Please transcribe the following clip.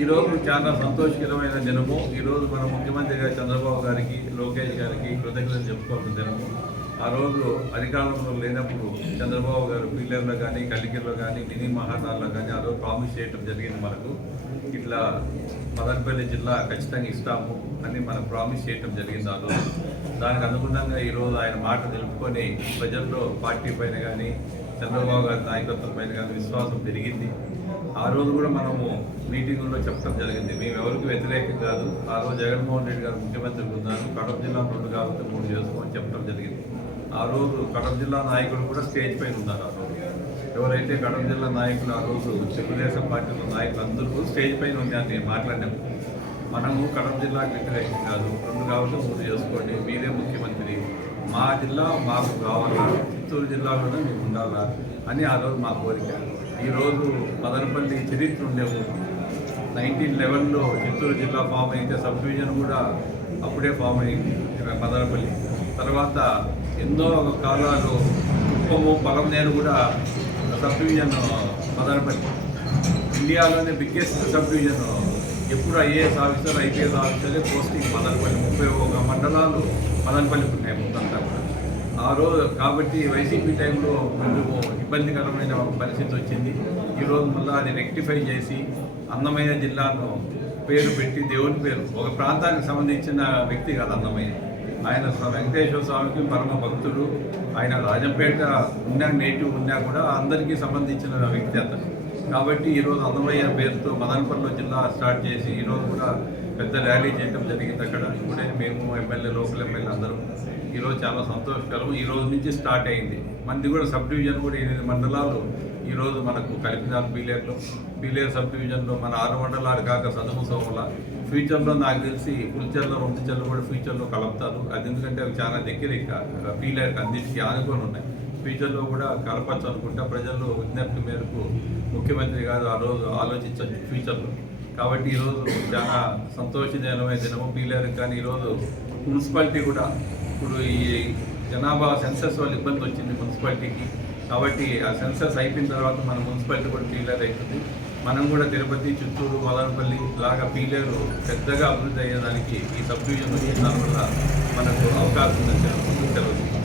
ఈరోజు చాలా సంతోషకరమైన దినము. ఈరోజు మన ముఖ్యమంత్రి గారు చంద్రబాబు గారికి, లోకేష్ గారికి కృతజ్ఞతలు చెప్పుకోవాల్సిన దినము. ఆ రోజు అధికారంలో లేనప్పుడు చంద్రబాబు గారు పిల్లర్లో కానీ, కలికిలో కానీ, మినీ మహానాల్లో కానీ ఆ రోజు ప్రామిస్ చేయడం జరిగింది. మనకు ఇట్లా మదనపల్లి జిల్లా ఖచ్చితంగా ఇస్తాము అని మనం ప్రామిస్ చేయడం జరిగింది. ఆ రోజు దానికి అనుగుణంగా ఈరోజు ఆయన మాట నిలుపుకొని ప్రజల్లో పార్టీ పైన కానీ, చంద్రబాబు గారి నాయకత్వం పైన కానీ విశ్వాసం పెరిగింది. ఆ రోజు కూడా మనము మీటింగుల్లో చెప్పడం జరిగింది. మేము ఎవరికి వ్యతిరేకం కాదు. ఆ రోజు జగన్మోహన్ రెడ్డి గారు ముఖ్యమంత్రికి ఉన్నారు, కడప జిల్లా 2 కాబట్టి 3 చేసుకోమని చెప్పడం జరిగింది. ఆ రోజు కడప జిల్లా నాయకులు కూడా స్టేజ్ పైన ఉన్నారు. ఆ రోజు ఎవరైతే కడప జిల్లా నాయకులు ఆ రోజు తెలుగుదేశం పార్టీలో నాయకులు అందరూ స్టేజ్ పైన ఉన్నారు. నేను మాట్లాడినాము, మనము కడప జిల్లాకు వ్యతిరేకం కాదు, 2 కాబట్టి 3 చేసుకోండి, మీరే ముఖ్యమంత్రి, మా జిల్లా మాకు కావాలా, చిత్తూరు జిల్లాలోనే మేము ఉండాలా అని ఆ రోజు మా కోరిక. ఈరోజు మదనపల్లి చరిత్ర ఉండేవు. 1911లో చిత్తూరు జిల్లా ఫామ్ అయితే సబ్ డివిజన్ కూడా అప్పుడే ఫామ్ అయింది మదనపల్లి. తర్వాత ఎన్నో కాలాలు కుప్పము, పలమనేరు కూడా సబ్ డివిజన్ మదనపల్లి. ఇండియాలోనే బిగ్గెస్ట్ సబ్ డివిజన్. ఎప్పుడు ఐఏఎస్ ఆఫీసర్, ఐపీఎస్ ఆఫీసరే పోస్టింగ్ మదనపల్లి. 31 మండలాలు మదనపల్లికి ఉన్నాయి ముందంతా కూడా. ఆ రోజు కాబట్టి వైసీపీ టైంలో కొంచెం ఇబ్బందికరమైన పరిస్థితి వచ్చింది. ఈరోజు మళ్ళీ అది రెక్టిఫై చేసి అన్నమయ్య జిల్లాను పేరు పెట్టి, దేవుని పేరు, ఒక ప్రాంతానికి సంబంధించిన వ్యక్తి కాదు అన్నమయ్య. ఆయన వెంకటేశ్వర స్వామికి పరమ భక్తుడు. ఆయన రాజంపేట ఉన్నా, నేటివ్ ఉన్నా కూడా అందరికీ సంబంధించిన వ్యక్తి అతను. కాబట్టి ఈరోజు అన్నమయ్య పేరుతో మదనపల్లి జిల్లా స్టార్ట్ చేసి ఈరోజు కూడా పెద్ద ర్యాలీ చేయడం జరిగింది. అక్కడ ఇప్పుడే మేము ఎమ్మెల్యే, లోకల్ ఎమ్మెల్యే అందరూ ఈరోజు చాలా సంతోషకరం. ఈ రోజు నుంచి స్టార్ట్ అయింది. మనది కూడా సబ్ డివిజన్ కూడా 8 మండలాలు ఈరోజు మనకు కలిపినారు. పీలేరు సబ్ డివిజన్లో మన 6 మండలాలు కాక సదుము సోమల. ఫ్యూచర్లో నాకు తెలిసి పులిచెర్ల, రొంపిచెర్ల కూడా ఫ్యూచర్లో కలుపుతారు. అది ఎందుకంటే అవి చాలా దగ్గర పీలేరుకి అన్నింటికి ఆనుకొని ఉన్నాయి. ఫ్యూచర్లో కూడా కలపచ్చు అనుకుంటా. ప్రజల్లో విజ్ఞప్తి మేరకు ముఖ్యమంత్రి గారు ఆ రోజు ఆలోచించచ్చు ఫ్యూచర్లో. కాబట్టి ఈరోజు చాలా సంతోషజనమైన దినము పీలేరుకి. కానీ ఈరోజు మున్సిపాలిటీ కూడా ఇప్పుడు ఈ జనాభా సెన్సస్ వల్ల ఇబ్బంది వచ్చింది మున్సిపాలిటీకి. కాబట్టి ఆ సెన్సస్ అయిపోయిన తర్వాత మన మున్సిపాలిటీ కూడా పీలేరు అవుతుంది. మనం కూడా తిరుపతి, చిత్తూరు, మదనపల్లి లాగా పీలేరు పెద్దగా అభివృద్ధి అయ్యేదానికి ఈ సబ్ డివిజన్ వచ్చిన దానివల్ల మనకు అవకాశం ఉందని తెలుస్తుంది.